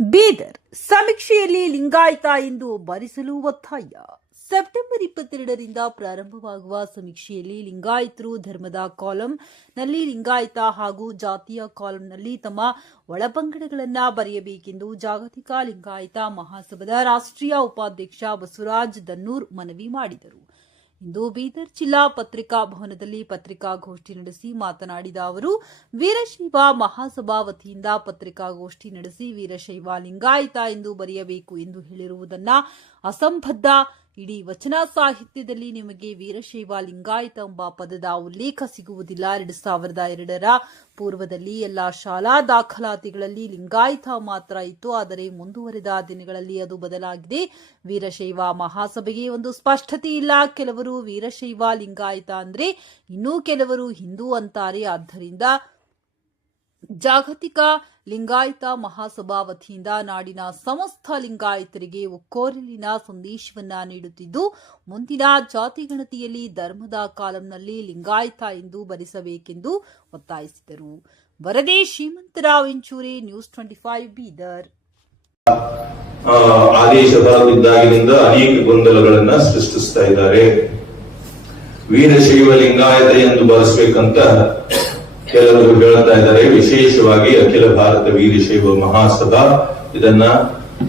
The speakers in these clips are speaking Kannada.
ಬೀದರ್ ಸಮೀಕ್ಷೆಯಲ್ಲಿ ಲಿಂಗಾಯತ ಎಂದು ಬರಿಸಲು ಒತ್ತಾಯ. ಸೆಪ್ಟೆಂಬರ್ ಇಪ್ಪತ್ತೆರಡರಿಂದ ಪ್ರಾರಂಭವಾಗುವ ಸಮೀಕ್ಷೆಯಲ್ಲಿ ಲಿಂಗಾಯತರು ಧರ್ಮದ ಕಾಲಂನಲ್ಲಿ ಲಿಂಗಾಯತ ಹಾಗೂ ಜಾತಿಯ ಕಾಲಂನಲ್ಲಿ ತಮ್ಮ ಒಳಪಂಗಡಗಳನ್ನ ಬರೆಯಬೇಕೆಂದು ಜಾಗತಿಕ ಲಿಂಗಾಯತ ಮಹಾಸಭದ ರಾಷ್ಟ್ರೀಯ ಉಪಾಧ್ಯಕ್ಷ ಬಸವರಾಜ್ ದನ್ನೂರ್ ಮನವಿ ಮಾಡಿದರು. ಇಂದು ಬೀದರ್ ಜಿಲ್ಲಾ ಪತ್ರಿಕಾ ಭವನದಲ್ಲಿ ಪತ್ರಿಕಾಗೋಷ್ಠಿ ನಡೆಸಿ ಮಾತನಾಡಿದ ಅವರು, ವೀರಶೈವ ಮಹಾಸಭಾ ವತಿಯಿಂದ ಪತ್ರಿಕಾಗೋಷ್ಠಿ ನಡೆಸಿ ವೀರಶೈವ ಲಿಂಗಾಯತ ಎಂದು ಬರೆಯಬೇಕು ಎಂದು ಹೇಳಿರುವುದನ್ನ ಅಸಂಬದ್ಧ ಇಡೀ ವಚನ ಸಾಹಿತ್ಯದಲ್ಲಿ ನಿಮಗೆ ವೀರಶೈವ ಲಿಂಗಾಯತ ಎಂಬ ಪದದ ಉಲ್ಲೇಖ ಸಿಗುವುದಿಲ್ಲ. ಎರಡು ಸಾವಿರದ ಎರಡರ ಪೂರ್ವದಲ್ಲಿ ಎಲ್ಲ ಶಾಲಾ ದಾಖಲಾತಿಗಳಲ್ಲಿ ಲಿಂಗಾಯತ ಮಾತ್ರ ಇತ್ತು. ಆದರೆ ಮುಂದುವರೆದ ದಿನಗಳಲ್ಲಿ ಅದು ಬದಲಾಗಿದೆ. ವೀರಶೈವ ಮಹಾಸಭೆಗೆ ಒಂದು ಸ್ಪಷ್ಟತೆ ಇಲ್ಲ. ಕೆಲವರು ವೀರಶೈವ ಲಿಂಗಾಯತ ಅಂದ್ರೆ ಇನ್ನೂ ಕೆಲವರು ಹಿಂದೂ ಅಂತಾರೆ. ಆದ್ದರಿಂದ ಜಾಗತಿಕ ಲಿಂಗಾಯತ ಮಹಾಸಭಾ ವತಿಯಿಂದ ನಾಡಿನ ಸಮಸ್ತ ಲಿಂಗಾಯತರಿಗೆ ಒಕ್ಕೋರಲಿನ ಸಂದೇಶವನ್ನ ನೀಡುತ್ತಿದ್ದು ಮುಂದಿನ ಜಾತಿ ಗಣತಿಯಲ್ಲಿ ಧರ್ಮದ ಕಾಲಂನಲ್ಲಿ ಲಿಂಗಾಯತ ಎಂದು ಭರಿಸಬೇಕೆಂದು ಒತ್ತಾಯಿಸಿದರು. ವರದಿ Shrimantrao ಇಂಚೂರಿ news twenty five Bidar. ಆ, ಆದೇಶ ಹೊರಬಿದ್ದಾಗಿನಿಂದ ಅನೇಕ ಗೊಂದಲಗಳನ್ನ ಸೃಷ್ಟಿಸ್ತಾ ವೀರಶೈವ ಲಿಂಗಾಯತ ಎಂದು ಬಳಸಬೇಕಂತ ಕೆಲವರು ಹೇಳ್ತಾ ಇದ್ದಾರೆ, ವಿಶೇಷವಾಗಿ ಅಖಿಲ ಭಾರತ ವೀರಶೈವ ಮಹಾಸಭಾ ಇದನ್ನ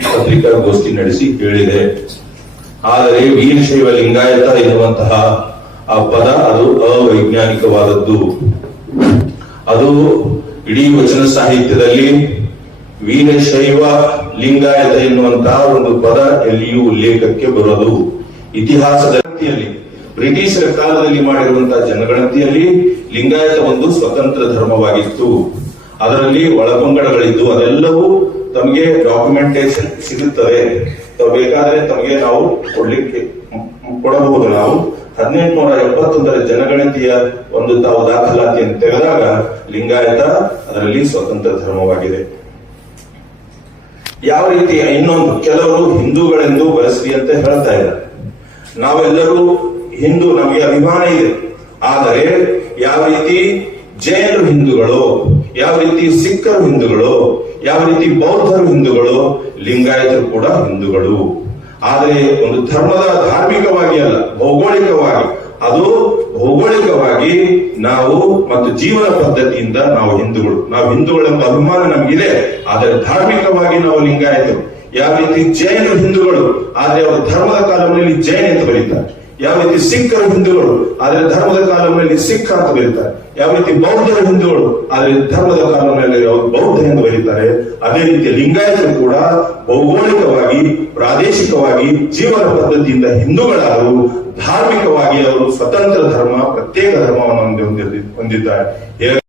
ಪತ್ರಿಕಾಗೋಷ್ಠಿ ನಡೆಸಿ ಹೇಳಿದೆ. ಆದರೆ ವೀರಶೈವ ಲಿಂಗಾಯತ ಎನ್ನುವಂತಹ ಆ ಪದ ಅದು ಅವೈಜ್ಞಾನಿಕವಾದದ್ದು. ಅದು ಇಡೀ ವಚನ ಸಾಹಿತ್ಯದಲ್ಲಿ ವೀರಶೈವ ಲಿಂಗಾಯತ ಎನ್ನುವಂತಹ ಒಂದು ಪದ ಎಲ್ಲಿಯೂ ಉಲ್ಲೇಖಕ್ಕೆ ಬರೋದು. ಇತಿಹಾಸದ ಗಣತಿಯಲ್ಲಿ ಬ್ರಿಟಿಷರ ಕಾಲದಲ್ಲಿ ಮಾಡಿರುವಂತಹ ಜನಗಣತಿಯಲ್ಲಿ ಲಿಂಗಾಯತ ಒಂದು ಸ್ವತಂತ್ರ ಧರ್ಮವಾಗಿತ್ತು. ಅದರಲ್ಲಿ ಒಳಪಂಗಡಗಳಿದ್ದು ಅದೆಲ್ಲವೂ ತಮಗೆ ಡಾಕ್ಯುಮೆಂಟೇಶನ್ ಸಿಗುತ್ತದೆ ಬೇಕಾದ್ರೆ ತಮಗೆ ನಾವು ಕೊಡ್ಲಿಕ್ಕೆ ಕೊಡಬಹುದು. ನಾವು ಹದಿನೆಂಟುನೂರ ಎಪ್ಪತ್ತೊಂದರ ಜನಗಣತಿಯ ಒಂದು ತಾವು ದಾಖಲಾತಿಯನ್ನು ತೆಗೆದಾಗ ಲಿಂಗಾಯತ ಅದರಲ್ಲಿ ಸ್ವತಂತ್ರ ಧರ್ಮವಾಗಿದೆ. ಯಾವ ರೀತಿ ಇನ್ನೊಂದು ಕೆಲವರು ಹಿಂದೂಗಳೆಂದು ಬಯಸ್ರಿ ಅಂತ ಹೇಳ್ತಾ ಇದ್ದಾರೆ. ನಾವೆಲ್ಲರೂ ಹಿಂದೂ ನಮಗೆ ಅಭಿಮಾನ ಇದೆ. ಆದರೆ ಯಾವ ರೀತಿ ಜೈನರು ಹಿಂದೂಗಳು, ಯಾವ ರೀತಿ ಸಿಖ್ಖರು ಹಿಂದೂಗಳು, ಯಾವ ರೀತಿ ಬೌದ್ಧರು ಹಿಂದೂಗಳು, ಲಿಂಗಾಯತರು ಕೂಡ ಹಿಂದೂಗಳು. ಆದರೆ ಒಂದು ಧರ್ಮದ ಧಾರ್ಮಿಕವಾಗಿ ಅಲ್ಲ, ಭೌಗೋಳಿಕವಾಗಿ. ಅದು ಭೌಗೋಳಿಕವಾಗಿ ನಾವು ಮತ್ತು ಜೀವನ ಪದ್ಧತಿಯಿಂದ ನಾವು ಹಿಂದೂಗಳು. ನಾವು ಹಿಂದೂಗಳೆಂಬ ಅಭಿಮಾನ ನಮಗಿದೆ, ಆದರೆ ಧಾರ್ಮಿಕವಾಗಿ ನಾವು ಲಿಂಗಾಯತರು. ಯಾವ ರೀತಿ ಜೈನ ಹಿಂದೂಗಳು, ಆದರೆ ಅವರು ಧರ್ಮದ ಕಾಲದಲ್ಲಿ ಜೈನ್ ಅಂತ ಬರೀತಾರೆ. ಯಾವ ರೀತಿ ಸಿಖ್ಖರು ಹಿಂದೂಗಳು, ಆದರೆ ಧರ್ಮದ ಕಾಲಗಳಲ್ಲಿ ಸಿಖ್ ಅಂತ ಬರೀತಾರೆ. ಯಾವ ರೀತಿ ಬೌದ್ಧರು ಹಿಂದೂಗಳು, ಆದರೆ ಧರ್ಮದ ಕಾಲಗಳಲ್ಲಿ ಬೌದ್ಧ ಎಂದು ಬರೀತಾರೆ. ಅದೇ ರೀತಿ ಲಿಂಗಾಯತರು ಕೂಡ ಭೌಗೋಳಿಕವಾಗಿ, ಪ್ರಾದೇಶಿಕವಾಗಿ, ಜೀವನ ಪದ್ಧತಿಯಿಂದ ಹಿಂದೂಗಳಾದರು ಧಾರ್ಮಿಕವಾಗಿ ಅವರು ಸ್ವತಂತ್ರ ಧರ್ಮ, ಪ್ರತ್ಯೇಕ ಧರ್ಮವನ್ನು ಹೊಂದಿ- ಹೊಂದಿದ್ದಾರೆ.